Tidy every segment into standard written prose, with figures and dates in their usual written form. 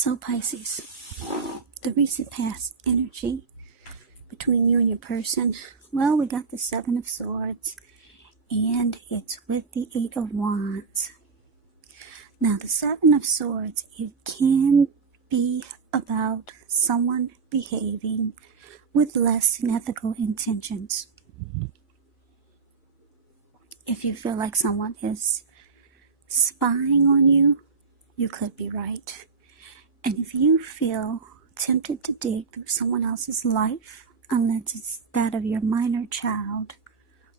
So Pisces, the recent past energy between you and your person. Well, we got the Seven of Swords, and it's with the Eight of Wands. Now, the Seven of Swords, it can be about someone behaving with less than ethical intentions. If you feel like someone is spying on you, you could be right. And if you feel tempted to dig through someone else's life, unless it's that of your minor child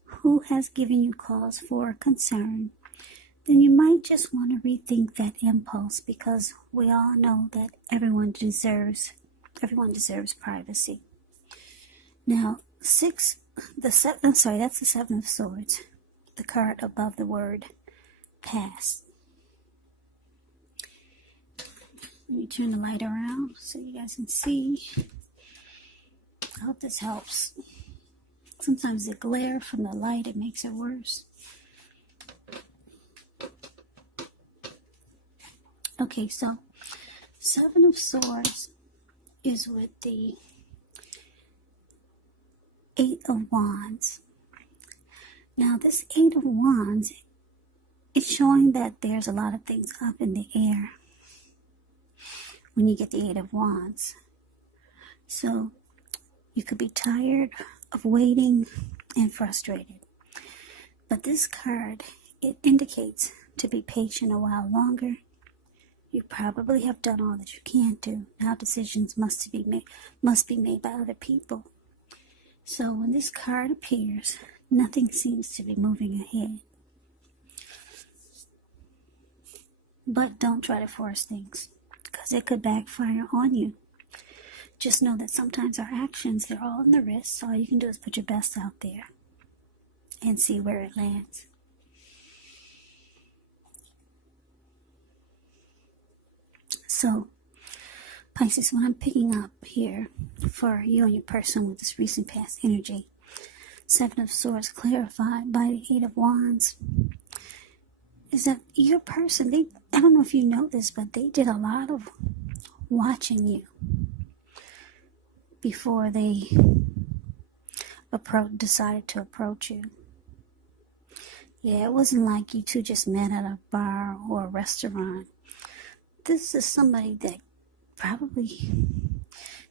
who has given you cause for concern, then you might just want to rethink that impulse, because we all know that everyone deserves privacy. Now, that's the Seven of Swords, the card above the word past. Let me turn the light around so you guys can see. I hope this helps. Sometimes the glare from the light, it makes it worse. Okay, so Seven of Swords is with the Eight of Wands. Now, this Eight of Wands is showing that there's a lot of things up in the air when you get the Eight of Wands. So you could be tired of waiting and frustrated. But this card, it indicates to be patient a while longer. You probably have done all that you can do. Now decisions must be made by other people. So when this card appears, nothing seems to be moving ahead. But don't try to force things, because it could backfire on you. Just know that sometimes our actions, they're all in the wrist. So all you can do is put your best out there and see where it lands. So, Pisces, what I'm picking up here for you and your person with this recent past energy, Seven of Swords clarified by the Eight of Wands, is that your person, I don't know if you know this, but they did a lot of watching you before they decided to approach you. Yeah, it wasn't like you two just met at a bar or a restaurant. This is somebody that probably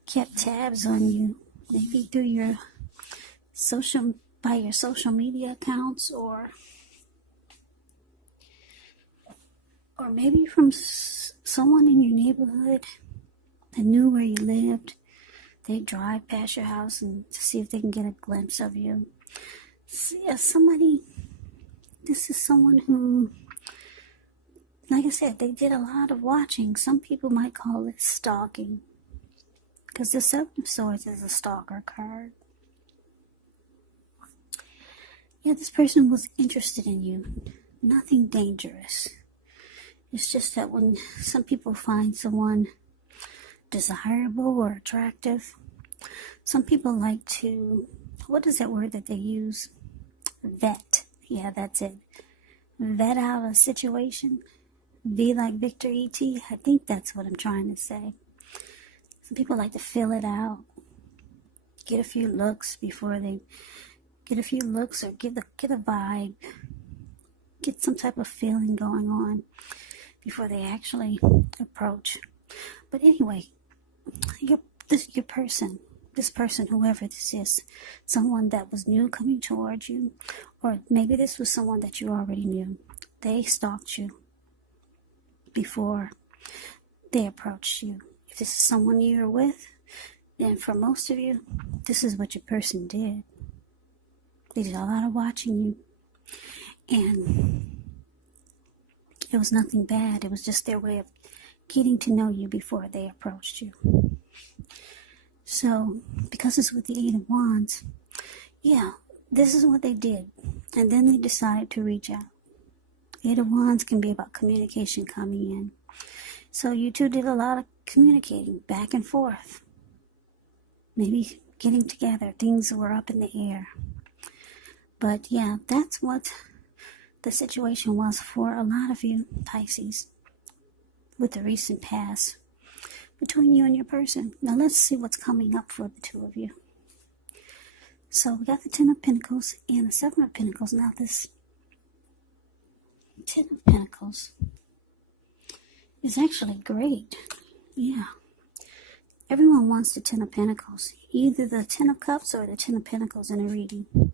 kept tabs on you, maybe through your social media accounts, or maybe from someone in your neighborhood that knew where you lived. They drive past your house and to see if they can get a glimpse of you. This is someone who, like I said, they did a lot of watching. Some people might call it stalking, because the Seven of Swords is a stalker card. Yeah, this person was interested in you. Nothing dangerous. It's just that when some people find someone desirable or attractive, some people like to, what is that word that they use? Vet. Yeah, that's it. Vet out a situation. V like Victor E.T. I think that's what I'm trying to say. Some people like to fill it out. Get a few looks or get a vibe. Get some type of feeling going on before they actually approach. But anyway, this person, whoever this is, someone that was new coming towards you, or maybe this was someone that you already knew. They stalked you before they approached you. If this is someone you're with, then for most of you, this is what your person did. They did a lot of watching you, and it was nothing bad. It was just their way of getting to know you before they approached you. So, because it's with the Eight of Wands, yeah, this is what they did. And then they decided to reach out. Eight of Wands can be about communication coming in. So you two did a lot of communicating back and forth. Maybe getting together. Things were up in the air. But yeah, that's what the situation was for a lot of you, Pisces, with the recent past. between you and your person. Now let's see what's coming up for the two of you. So we got the Ten of Pentacles and the Seven of Pentacles. Now this Ten of Pentacles is actually great. Yeah. Everyone wants the Ten of Pentacles. Either the Ten of Cups or the Ten of Pentacles in a reading.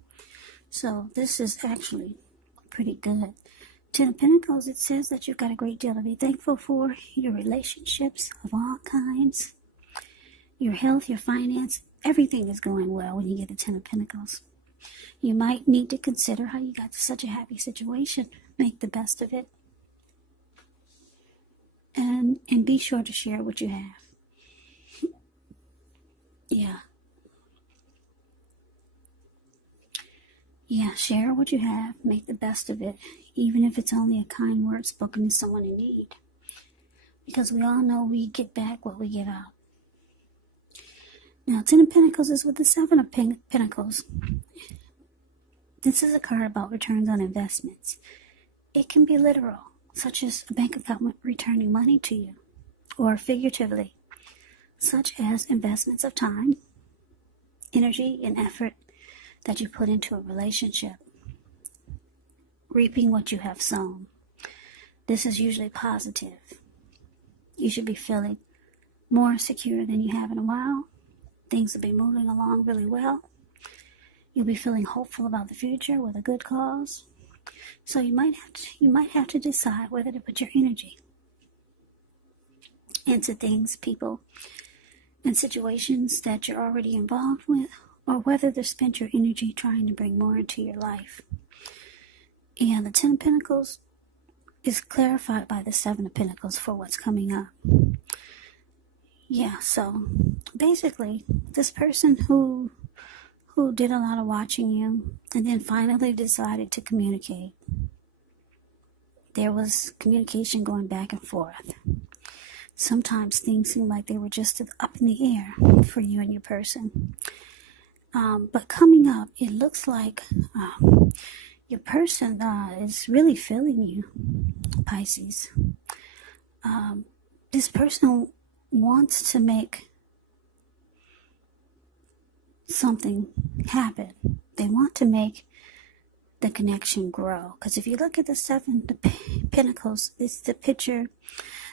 So this is actually pretty good. Ten of Pentacles, it says that you've got a great deal to be thankful for. Your relationships of all kinds. Your health, your finance. Everything is going well when you get the Ten of Pentacles. You might need to consider how you got to such a happy situation. Make the best of it. And be sure to share what you have. Yeah. Yeah, share what you have. Make the best of it. Even if it's only a kind word spoken to someone in need. Because we all know we get back what we give out. Now, Ten of Pentacles is with the Seven of Pentacles. This is a card about returns on investments. It can be literal, such as a bank account returning money to you, or figuratively, such as investments of time, energy, and effort that you put into a relationship, reaping what you have sown. This is usually positive. You should be feeling more secure than you have in a while. Things will be moving along really well. You'll be feeling hopeful about the future with a good cause. So you might have to decide whether to put your energy into things, people, and situations that you're already involved with, or whether to spend your energy trying to bring more into your life. And the Ten of Pentacles is clarified by the Seven of Pentacles for what's coming up. Yeah, so basically, this person who did a lot of watching you and then finally decided to communicate. There was communication going back and forth. Sometimes things seem like they were just up in the air for you and your person. But coming up, it looks like your person is really feeling you, Pisces. This person wants to make something happen. They want to make the connection grow. Because if you look at the Seven of Pentacles, it's the picture,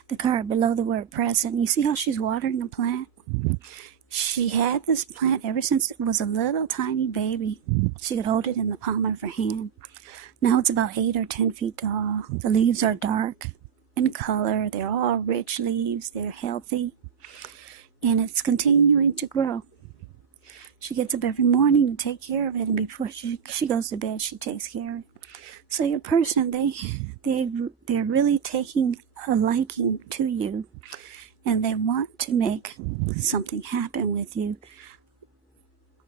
the card below the word present. You see how she's watering the plant? She had this plant ever since it was a little tiny baby. She could hold it in the palm of her hand. Now it's about 8 or 10 feet tall. The leaves are dark in color. They're all rich leaves. They're healthy. And it's continuing to grow. She gets up every morning to take care of it. And before she goes to bed, she takes care of it. So your person, they're really taking a liking to you. And they want to make something happen with you.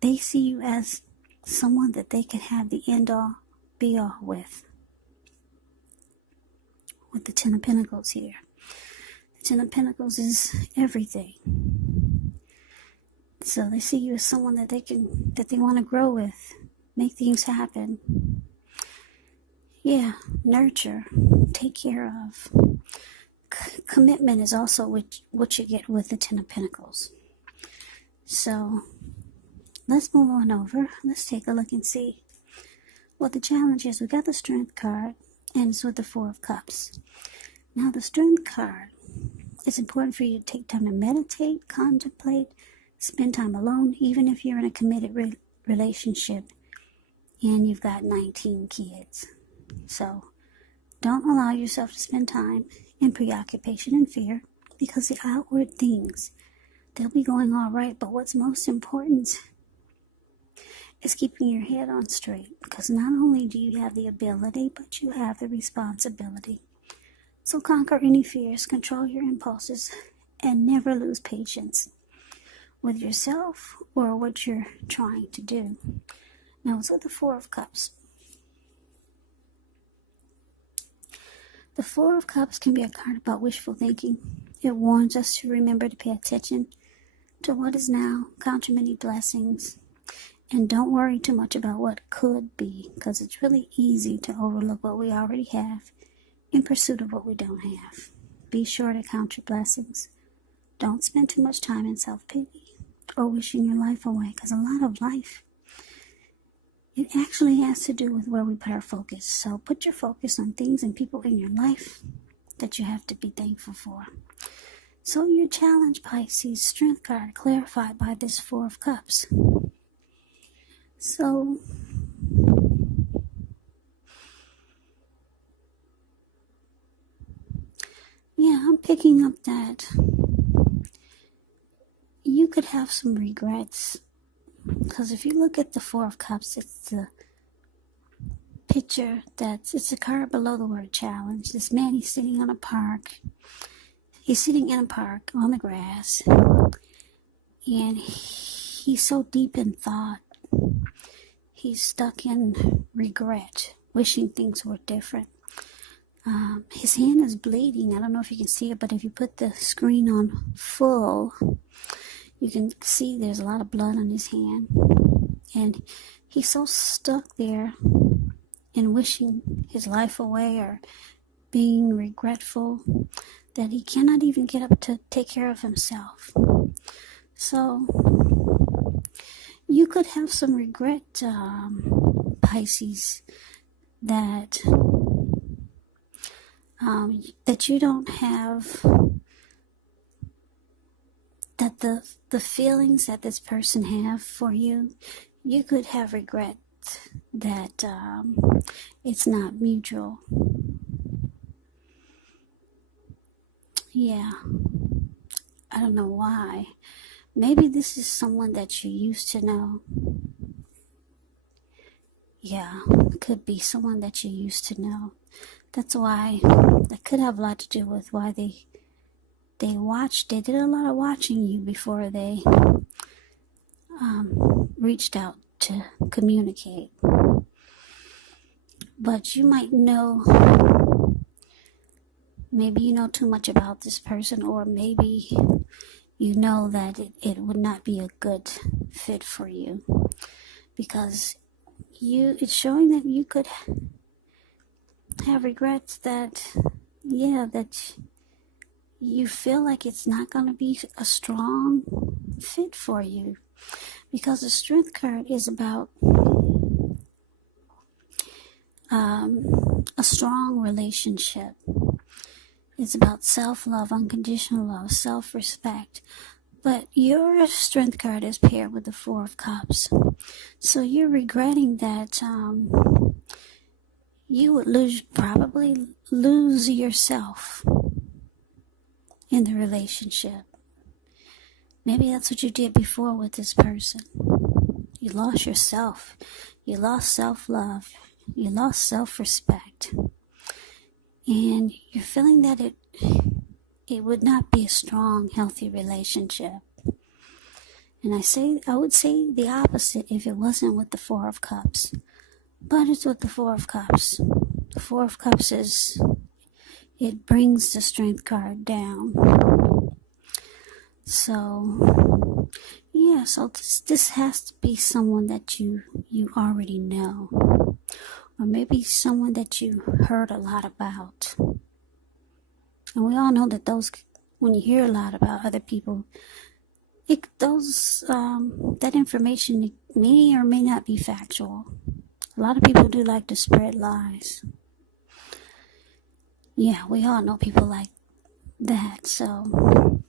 They see you as someone that they can have the end-all, be-all with. With the Ten of Pentacles here. The Ten of Pentacles is everything. So they see you as someone that they want to grow with. Make things happen. Yeah, nurture. Take care of. Commitment is also what you get with the Ten of Pentacles. So, let's move on over. Let's take a look and see what the challenge is. We got the Strength card, and it's with the Four of Cups. Now, the Strength card, it's important for you to take time to meditate, contemplate, spend time alone, even if you're in a committed relationship and you've got 19 kids. So, don't allow yourself to spend time in preoccupation and fear, because the outward things, they'll be going all right, but what's most important is keeping your head on straight, because not only do you have the ability, but you have the responsibility. So conquer any fears, control your impulses, and never lose patience with yourself or what you're trying to do. Now it's with the Four of Cups. The Four of Cups can be a card about wishful thinking. It warns us to remember to pay attention to what is now, count your many blessings, and don't worry too much about what could be, because it's really easy to overlook what we already have in pursuit of what we don't have. Be sure to count your blessings. Don't spend too much time in self-pity or wishing your life away, because a lot of life, it actually has to do with where we put our focus. So put your focus on things and people in your life that you have to be thankful for. So your challenge, Pisces, strength card clarified by this Four of Cups. So yeah, I'm picking up that you could have some regrets. Because if you look at the Four of Cups, it's the picture it's a card below the word challenge. This man, he's sitting in a park on the grass, and he's so deep in thought. He's stuck in regret, wishing things were different. His hand is bleeding. I don't know if you can see it, but if you put the screen on full, you can see there's a lot of blood on his hand. And he's so stuck there in wishing his life away or being regretful that he cannot even get up to take care of himself. So you could have some regret, Pisces, that you don't have, that the feelings that this person have for you, you could have regret that it's not mutual. Yeah, I don't know why. Maybe this is someone that you used to know. Yeah, could be someone that you used to know. That's why, that could have a lot to do with why they did a lot of watching you before they reached out to communicate. But you might know, maybe you know too much about this person, or maybe you know that it would not be a good fit for you, because it's showing that you could have regrets that you feel like it's not going to be a strong fit for you, because the strength card is about a strong relationship. It's about self-love, unconditional love, self-respect. But your strength card is paired with the Four of Cups. So you're regretting that you would probably lose yourself in the relationship. Maybe that's what you did before with this person. You lost yourself. You lost self-love. You lost self-respect. And you're feeling that it would not be a strong, healthy relationship. And I would say the opposite if it wasn't with the Four of Cups. But it's with the Four of Cups. The Four of Cups it brings the strength card down. So, yeah, so this has to be someone that you already know. Or maybe someone that you heard a lot about. And we all know that when you hear a lot about other people, that information may or may not be factual. A lot of people do like to spread lies. Yeah, we all know people like that. So,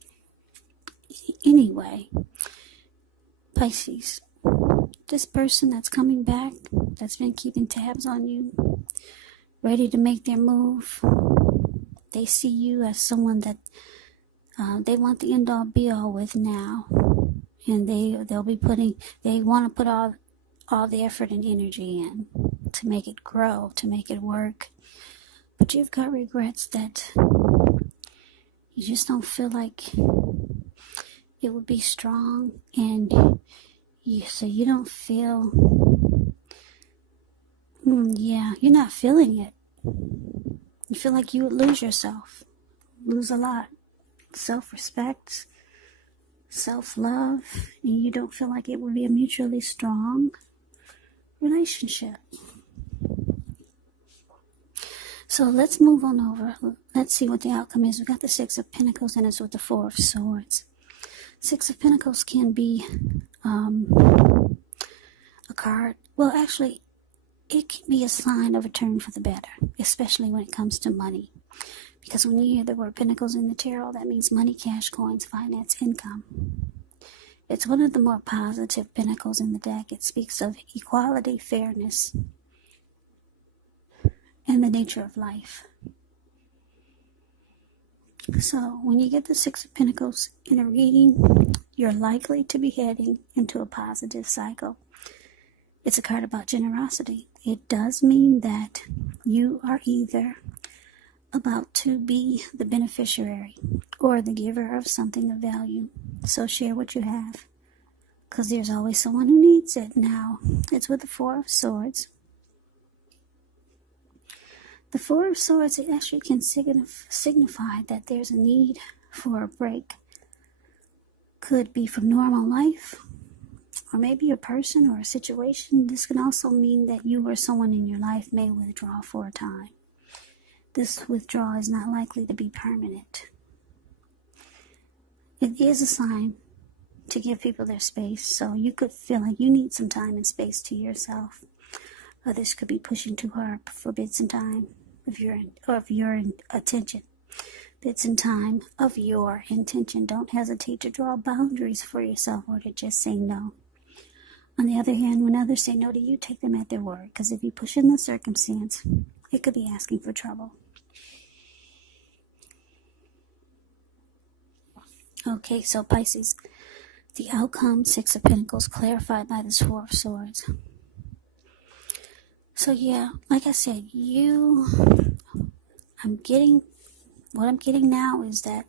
anyway, Pisces, this person that's coming back, that's been keeping tabs on you, ready to make their move, they see you as someone that they want the end-all be-all with now. And they want to put all the effort and energy in to make it grow, to make it work. But you've got regrets that you just don't feel like it would be strong, and so you don't feel, you're not feeling it. You feel like you would lose yourself, lose a lot. Self-respect, self-love, and you don't feel like it would be a mutually strong relationship. So let's move on over. Let's see what the outcome is. We got the Six of Pentacles and it's with the Four of Swords. Six of Pentacles can be a card. Well, actually, it can be a sign of a turn for the better, especially when it comes to money. Because when you hear the word Pentacles in the tarot, that means money, cash, coins, finance, income. It's one of the more positive Pentacles in the deck. It speaks of equality, fairness, and the nature of life. So when you get the Six of Pentacles in a reading, you're likely to be heading into a positive cycle. It's a card about generosity. It does mean that you are either about to be the beneficiary or the giver of something of value. So share what you have, because there's always someone who needs it. Now, it's with the Four of Swords. The Four of Swords, it actually can signify that there's a need for a break. Could be from normal life, or maybe a person or a situation. This can also mean that you or someone in your life may withdraw for a time. This withdrawal is not likely to be permanent. It is a sign to give people their space, so you could feel like you need some time and space to yourself. Others could be pushing too hard for bits and time of your attention. Bits and time of your intention. Don't hesitate to draw boundaries for yourself or to just say no. On the other hand, when others say no to you, take them at their word, because if you push in the circumstance, it could be asking for trouble. Okay, so Pisces, the outcome, Six of Pentacles, clarified by this Four of Swords. So yeah, like I said, what I'm getting now is that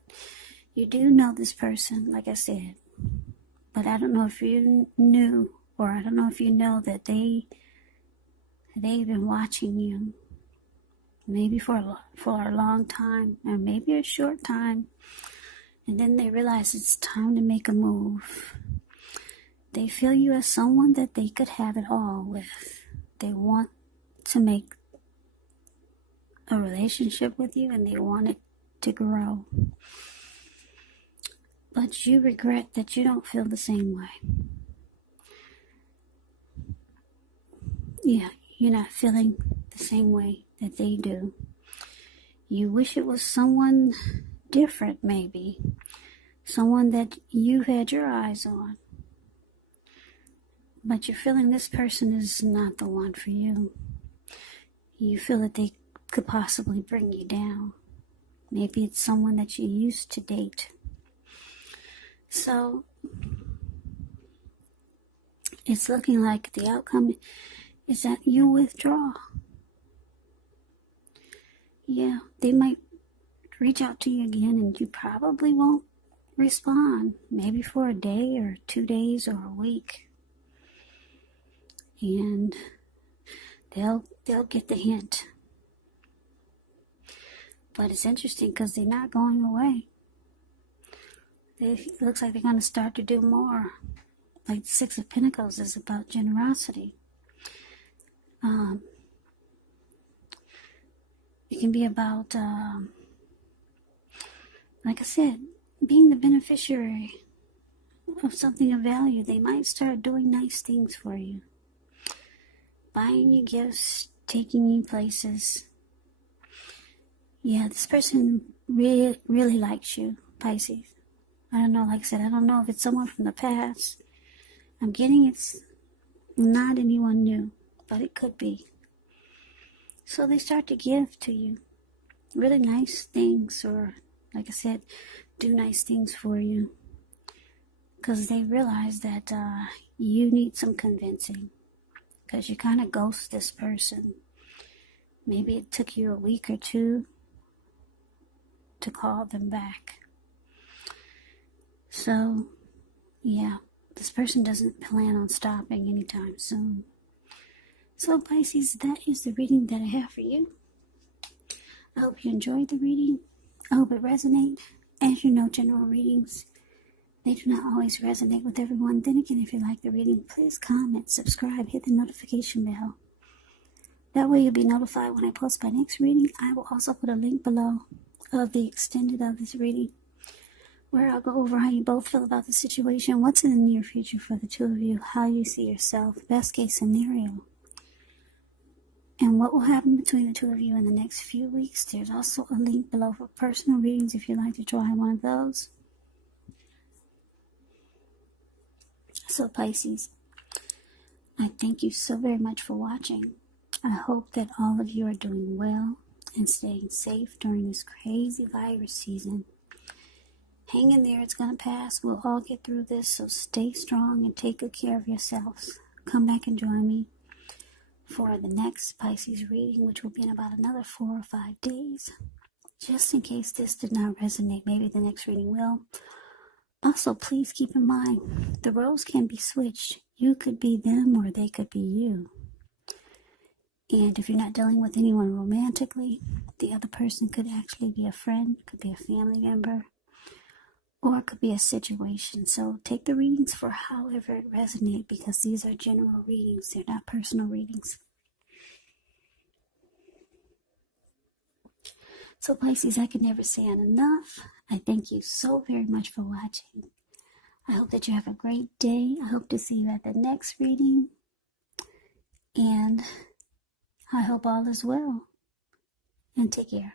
you do know this person, like I said, but I don't know if you knew, or I don't know if you know that they've been watching you, maybe for a long time, or maybe a short time, and then they realize it's time to make a move. They feel you as someone that they could have it all with. They want to make a relationship with you, and they want it to grow. But you regret that you don't feel the same way. Yeah, you're not feeling the same way that they do. You wish it was someone different, maybe. Someone that you had your eyes on. But you're feeling this person is not the one for you. You feel that they could possibly bring you down. Maybe it's someone that you used to date. So, it's looking like the outcome is that you withdraw. Yeah, they might reach out to you again and you probably won't respond. Maybe for a day or 2 days or a week. And they'll get the hint. But it's interesting because they're not going away. It looks like they're going to start to do more. Like the Six of Pentacles is about generosity. It can be about, like I said, being the beneficiary of something of value. They might start doing nice things for you. Buying you gifts, taking you places. Yeah, this person really likes you, Pisces. I don't know, like I said, I don't know if it's someone from the past. I'm getting it's not anyone new, but it could be. So they start to give to you really nice things, or, like I said, do nice things for you. Because they realize that you need some convincing. Because you kind of ghost this person. Maybe it took you a week or two to call them back. So, yeah, this person doesn't plan on stopping anytime soon. So, Pisces, that is the reading that I have for you. I hope you enjoyed the reading. I hope it resonates. As you know, general readings, they do not always resonate with everyone. Then again, if you like the reading, please comment, subscribe, hit the notification bell. That way you'll be notified when I post my next reading. I will also put a link below of the extended of this reading, where I'll go over how you both feel about the situation, what's in the near future for the two of you, how you see yourself, best case scenario, and what will happen between the two of you in the next few weeks. There's also a link below for personal readings if you'd like to try one of those. So Pisces, I thank you so very much for watching. I hope that all of you are doing well and staying safe during this crazy virus season. Hang in there, it's going to pass. We'll all get through this, so stay strong and take good care of yourselves. Come back and join me for the next Pisces reading, which will be in about another 4 or 5 days. Just in case this did not resonate, maybe the next reading will. Also, please keep in mind, the roles can be switched. You could be them or they could be you. And if you're not dealing with anyone romantically, the other person could actually be a friend, could be a family member, or it could be a situation. So take the readings for however it resonates, because these are general readings. They're not personal readings. So Pisces, I can never say it enough. I thank you so very much for watching. I hope that you have a great day. I hope to see you at the next reading. And I hope all is well. And take care.